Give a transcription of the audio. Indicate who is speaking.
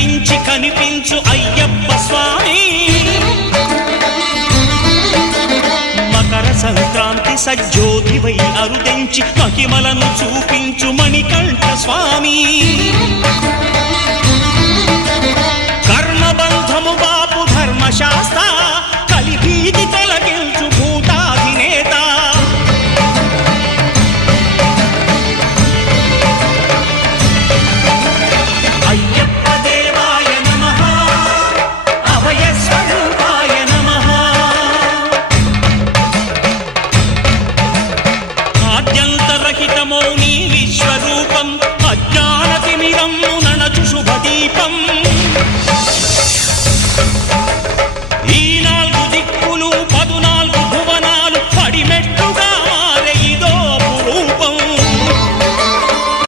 Speaker 1: కరుణించు అయ్యప్ప స్వామి. మకర సంక్రాంతి సజ్జోతివై అరుదెంచి మహిమలను చూపించు మణికంఠ స్వామి. Então, Rita Molina.